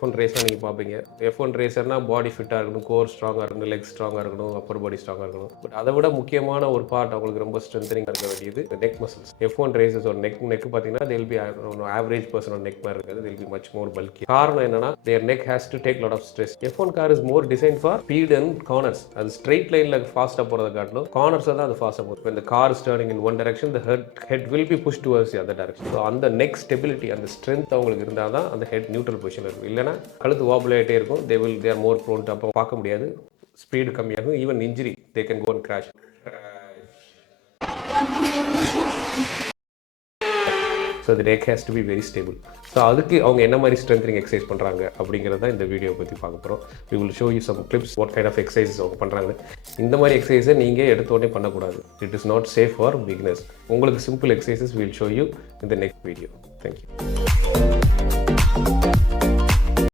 F1 ரேஸாக நீங்கள் பார்ப்பீங்க. F1 ரேசர்னா பாடி ஃபிட்டாக இருக்கணும், கோர் ஸ்ட்ராங்காக இருக்கணும், லெக் ஸ்ட்ராங்காக இருக்கணும், அப்பர் பாடி ஸ்ட்ராங்காக இருக்கணும். பட் அதை விட முக்கியமான ஒரு பார்ட் அவங்களுக்கு ரொம்ப ஸ்ட்ரென்தனிங் இருக்க வேண்டியது நெக் மசில்ஸ். F1 ரேசஸோட நெக் பார்த்தீங்கன்னா they'll be ஆவரேஜ் பர்சனோட நெக் மாதிரி இருக்காது. they'll be much more bulky. காரணம் என்னன்னா their neck has to take lot of stress. F1 car is more designed for speed and corners. அது straight லைனில் ஃபாஸ்ட்டாக போகிறத காட்டிலும் கார்னர்ஸை தான் அது ஃபாஸ்ட்டாக போகும். when the car is turning in one direction the head will be pushed towards the other direction. So அந்த நெக் ஸ்டெபிலிட்டி அந்த ஸ்ட்ரென்த் அவங்களுக்கு இருந்தால் தான் அந்த ஹெட் நியூட்ரல் பொசிஷனில் இருக்கும். இல்லைன்னா கழுத்து வாபிள் ஆகிட்டே இருக்கும். they are more prone to அப்போ பார்க்க முடியாது, ஸ்பீடு கம்மியாகும், even injury they can go and crash. So the neck has to be very stable. So அதுக்கு அவங்க என்ன மாதிரி ஸ்ட்ரென்த்னிங் எக்ஸசைஸ் பண்ணுறாங்க அப்படிங்கிறத இந்த வீடியோ பற்றி பார்க்க போகிறோம். we will show you some clips what kind of exercises அவங்க பண்ணுறாங்க. இந்த மாதிரி எக்ஸசைஸை நீங்கள் எடுத்தோடனே பண்ணக்கூடாது. it is not safe for beginners. உங்களுக்கு simple exercises will show you in the next video. Thank you.